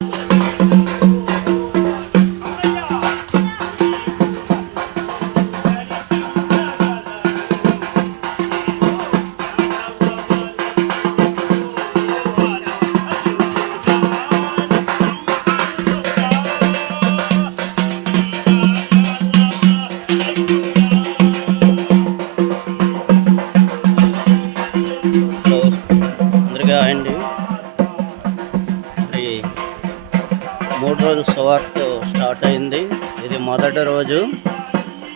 అందరికీ అండి. మరి 3 రోజుల సువార్త స్టార్ట్ అయింది. ఇది మొదటి రోజు.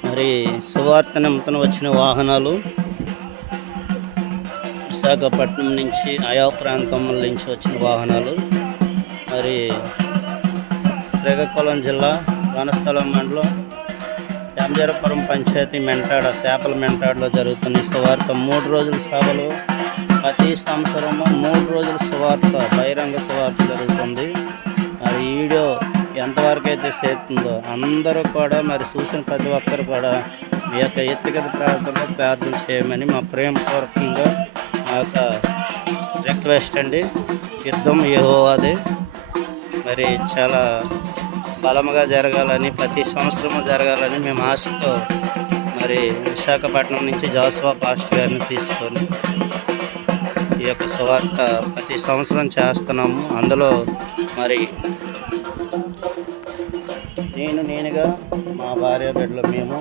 మరి సువార్త నిమిత్తం వచ్చిన వాహనాలు విశాఖపట్నం నుంచి, ఆయా ప్రాంతముల నుంచి వచ్చిన వాహనాలు. మరి శ్రీకాకుళం జిల్లా వనస్థలం మండలం రామజరపురం పంచాయతీ చేపల మెంటాడలో జరుగుతున్న సువార్త 3 రోజుల సభలు. ప్రతి సంవత్సరము 3 రోజుల సువార్త, బహిరంగ సువార్త జరుగుతుంది. మరి ఈ వీడియో ఎంతవరకు అయితే చేస్తుందో అందరూ కూడా, మరి చూసిన ప్రతి ఒక్కరు కూడా మీ యొక్క వ్యక్తిగత ప్రార్థన చేయమని మా ప్రేమపూర్వకంగా మా యొక్క రిక్వెస్ట్ అండి. యుద్ధం యెహోవాదే. మరి చాలా బలముగా జరగాలని, ప్రతి సంవత్సరము జరగాలని మేము ఆశతో మరి విశాఖపట్నం నుంచి జాషువా పాస్టర్ గారిని తీసుకొని ఈ యొక్క సువార్త ప్రతి సంవత్సరం చేస్తున్నాము. అందులో మరి నేనుగా మా భార్య బిడ్డలు మేము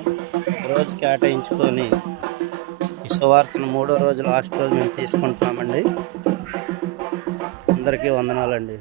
రోజు కేటాయించుకొని ఈ సువార్తను 3వ రోజు లాస్ట్ రోజు మేము తీసుకుంటున్నామండి. అందరికీ వందనాలండి.